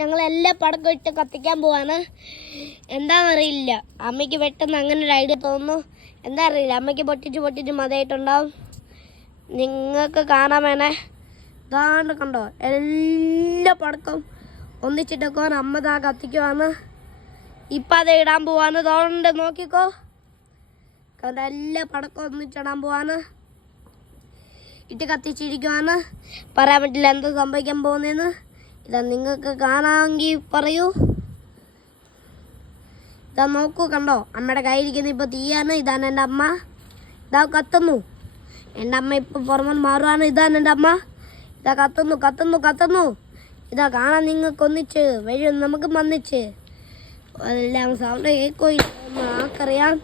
ഞങ്ങളെല്ലാം പടക്കം ഇട്ട് കത്തിക്കാൻ പോവാണ്. എന്താണെന്നറിയില്ല, അമ്മയ്ക്ക് പെട്ടെന്ന് അങ്ങനെ ഒരു ഐഡിയ തോന്നുന്നു. എന്താ അറിയില്ല, അമ്മയ്ക്ക് പൊട്ടിച്ച് മതിയായിട്ടുണ്ടാവും. നിങ്ങൾക്ക് കാണാൻ വേണേ, ഇതാണ്ട് കണ്ടോ, എല്ലാ പടക്കവും ഒന്നിച്ചിട്ടൊക്കെ അമ്മ താ കത്തിക്കുവാണ്. ഇപ്പം അത് ഇടാൻ പോവാണ്. തോന്നുന്നുണ്ട്, നോക്കിക്കോ, കണ്ടോ, എല്ലാ പടക്കവും ഒന്നിച്ചിടാൻ പോവാണ്. ഇട്ട് കത്തിച്ചിരിക്കുവാണ്. പറയാൻ പറ്റില്ല എന്ത് സംഭവിക്കാൻ പോകുന്നതെന്ന്. ഇതാ നിങ്ങൾക്ക് കാണാമെങ്കിൽ പറയൂ. ഇതാ നോക്കൂ, കണ്ടോ, അമ്മയുടെ കയ്യിരിക്കുന്ന ഇപ്പോൾ തീയാണ്. ഇതാണ് എൻ്റെ അമ്മ. ഇതാ കത്തുന്നു. എൻ്റെ അമ്മ ഇപ്പോൾ പുറമെ മാറുവാണ്. ഇതാണ് എൻ്റെ അമ്മ. ഇതാ കത്തുന്നു. ഇതാ കാണാൻ നിങ്ങൾക്ക് ഒന്നിച്ച് വരും, നമുക്ക് വന്നിച്ച് എല്ലാം സൗണ്ട് കേൾക്കില്ല. ആർക്കറിയാം,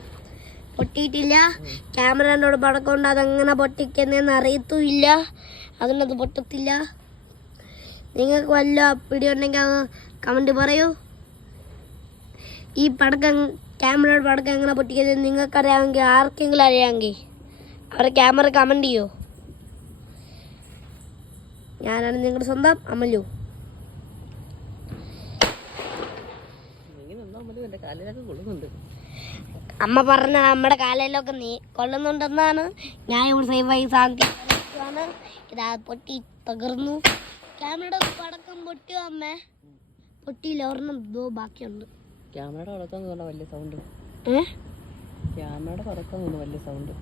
പൊട്ടിയിട്ടില്ല. ക്യാമറേനോട് പടക്കമുണ്ട്, അതെങ്ങനെ പൊട്ടിക്കുന്നതെന്ന് അറിയത്തുമില്ല. അതുകൊണ്ടത് പൊട്ടത്തില്ല. നിങ്ങൾക്ക് വല്ല പിടിയുണ്ടെങ്കിൽ അത് കമൻറ്റ് പറയൂ. ഈ പടക്കം, ക്യാമറയുടെ പടക്കം എങ്ങനെ പൊട്ടിക്കുന്നത് നിങ്ങൾക്കറിയാമെങ്കിൽ, ആർക്കെങ്കിലും അറിയാമെങ്കിൽ അവരുടെ ക്യാമറ കമൻറ്റ് ചെയ്യോ. ഞാനാണ് നിങ്ങളുടെ സ്വന്തം അമലു. അമ്മ പറഞ്ഞ നമ്മുടെ കാലയിലൊക്കെ നീ കൊള്ളുന്നുണ്ടെന്നാണ്. ഞാൻ ഇവിടെ സേഫായി സാധിക്കാണ്. ഇതാ പൊട്ടി തകർന്നു. ക്യാമറയുടെ പടക്കം പൊട്ടിയോ അമ്മേ? പൊട്ടിയില്ല, ഒരെണ്ണം ബാക്കിയുണ്ട്. ക്യാമറയുടെ പടക്കം വലിയ സൗണ്ട്. ക്യാമറയുടെ പടക്കം വലിയ സൗണ്ട്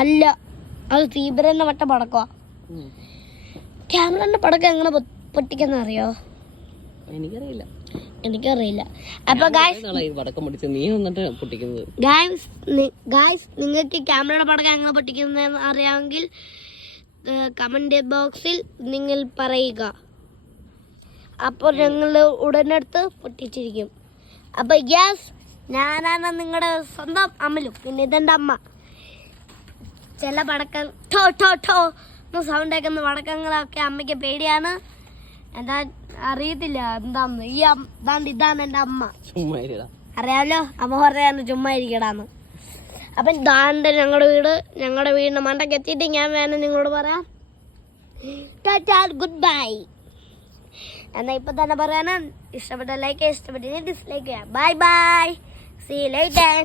അല്ല, അത് തീബ്രന്റെ വട്ട പടക്കോ. ക്യാമറന്റെ പടക്കം എങ്ങനെ പൊട്ടിക്കുന്ന അറിയോ? എനിക്കറിയില്ല. അപ്പൊ ഗായ്സ്, നിങ്ങൾക്ക് ക്യാമറയുടെ പടക്കം എങ്ങനെ പൊട്ടിക്കുന്നതെന്ന് അറിയാമെങ്കിൽ കമന്റ് ബോക്സിൽ നിങ്ങൾ പറയുക. അപ്പോൾ ഞങ്ങൾ ഉടനെടുത്ത് പൊട്ടിച്ചിരിക്കും. അപ്പൊ യെസ്, ഞാനാണ് നിങ്ങളുടെ സ്വന്തം അമലു. പിന്നെ ഇതെന്റെ അമ്മ. ചില പടക്കം ടോ ടോ ടോ സൗണ്ട് ആക്കുന്ന പടക്കങ്ങളൊക്കെ അമ്മയ്ക്ക് പേടിയാണ്. എന്താ അറിയത്തില്ല എന്താന്ന്. ഇതാണ് എൻ്റെ അമ്മ. അറിയാമല്ലോ, അമ്മ പറയാന്ന് ചുമ്മാ ഇരിക്കടാന്ന്. അപ്പം ഇതാണ്ട് ഞങ്ങളുടെ വീടിന്റെ മണ്ടയ്ക്ക് എത്തിയിട്ട് ഞാൻ വേണം നിങ്ങളോട് പറയാം ഗുഡ് ബൈ. എന്നാ ഇപ്പൊ തന്നെ പറയാനാ. ഇഷ്ടപ്പെട്ട ലൈക്ക്, ഇഷ്ടപ്പെട്ടില്ല ഡിസ്ലൈക്ക് ചെയ്യാം. Bye bye, see you later.